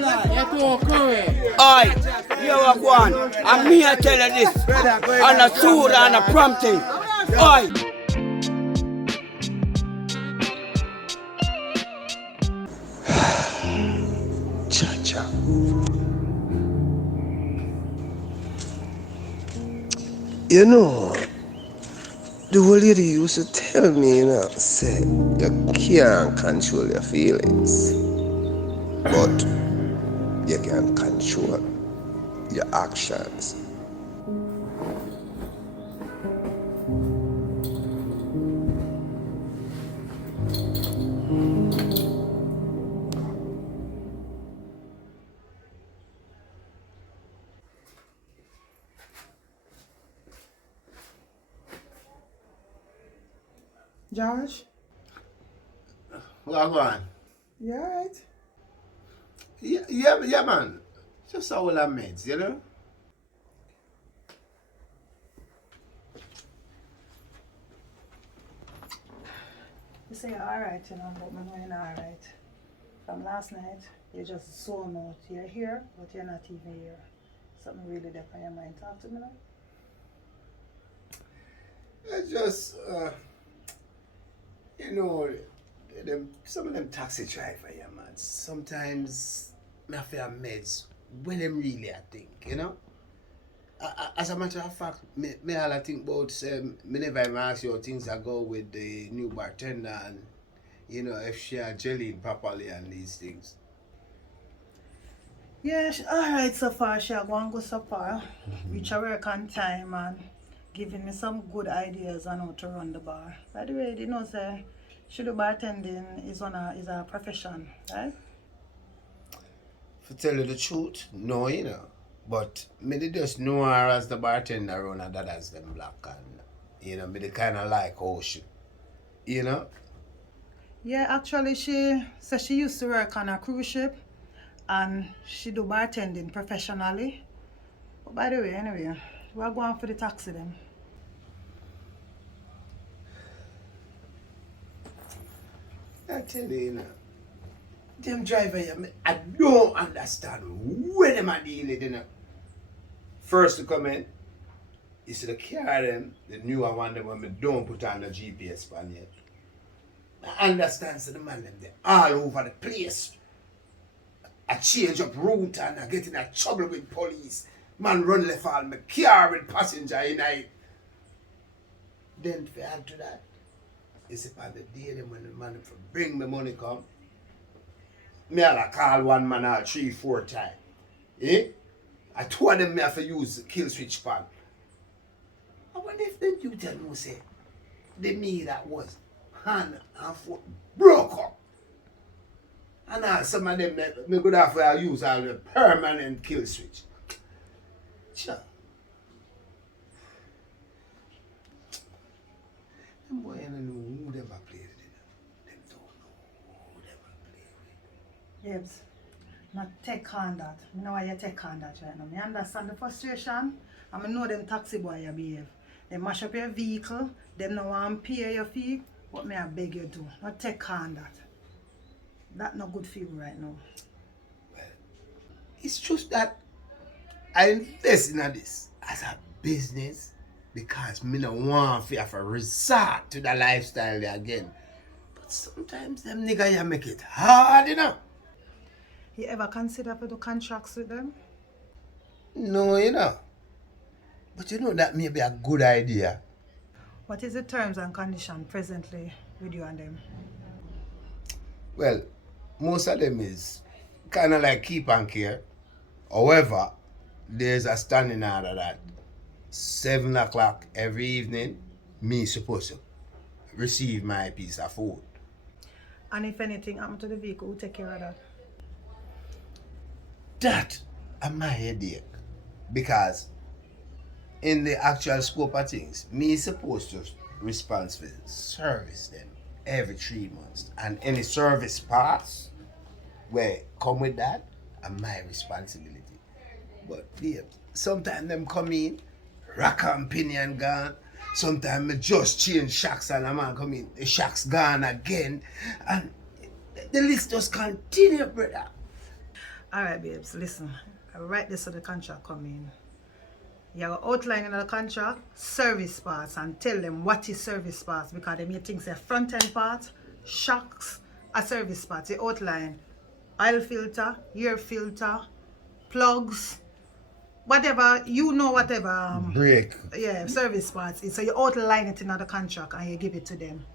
no lie. You're too cruel. Oi, you are one. I'm me I tell you this. On a suit and a prompting. Oi. Cha-cha. You know, the old lady used to tell me, say, you can't control your feelings, but you can control your actions. George? Well, go on. You alright? Yeah, man. Just all our mates, you know? You say you're alright, but I know you're not alright. From last night, you're just zone out. You're here, but you're not even here. Something really deep on your mind. Talk to me now. It's just, you know, some of them taxi driver, yeah, man. Sometimes I feel meds when them really I think, you know? As a matter of fact, me all I think about, me never even ask you how things I go with the new bartender and, you know, if she are gelling properly and these things. Yeah, alright so far. She go and go so far. Reach her work on time and giving me some good ideas on how to run the bar. By the way, you know, say, she do bartending is a profession, right? To tell you the truth, no, you know. But me they just know her as the bartender around and that as them black and, you know, me they kind of like how she, you know. Yeah, actually, she said she used to work on a cruise ship and she do bartending professionally. But by the way, anyway, we're going for the taxi then. I tell you, know, them driver here, I don't understand where them are dealing, you know. First to come in, you see the car them, the newer one them when me don't put on the GPS pan yet. I understand so the man them they all over the place. I change up route and I get in a trouble with police. Man run left all my car with passenger in it. Then to add to that, you see on the day them when the man for bring me money come, me all call one man all 3-4 times. Eh? I told them me have to use kill switch pan. I wonder if them you tell me say the me that was hand and foot broke up. And some of them me could have to use all the permanent kill switch. Sure. Them boy don't know who them a play with. Them don't know who them a play with. Babes, not take on that. I know why you take on that right now. I understand the frustration and I know them taxi boy you behave. They mash up your vehicle, them no want to pay your fee, but me I beg you do. Not take on that. That's not good for you right now. Well, it's just that I invest in this as a business because me no want to have to resort to the lifestyle there again. But sometimes them nigga you make it hard, you know. You ever consider to do contracts with them? No, you know. But you know that may be a good idea. What is the terms and conditions presently with you and them? Well, most of them is kind of like keep and care. However, there's a standing order that 7 o'clock every evening, me supposed to receive my piece of food. And if anything happened to the vehicle, who take care of that? That is my headache. Because in the actual scope of things, me supposed to respond for service them every 3 months. And any service parts where come with that are my responsibility. But babe, sometimes them come in, rack and pinion gone. Sometimes me just change shocks and a man come in, the shocks gone again. And the list just continue, brother. Alright, babes, listen. I write this so the contract come in. You have outline in the contract, service parts, and tell them what is service parts because they may think say front end part, shocks, a service part. You outline oil filter, air filter, plugs, whatever, you know whatever. Break. Yeah, service parts. So you outline it in the contract and you give it to them.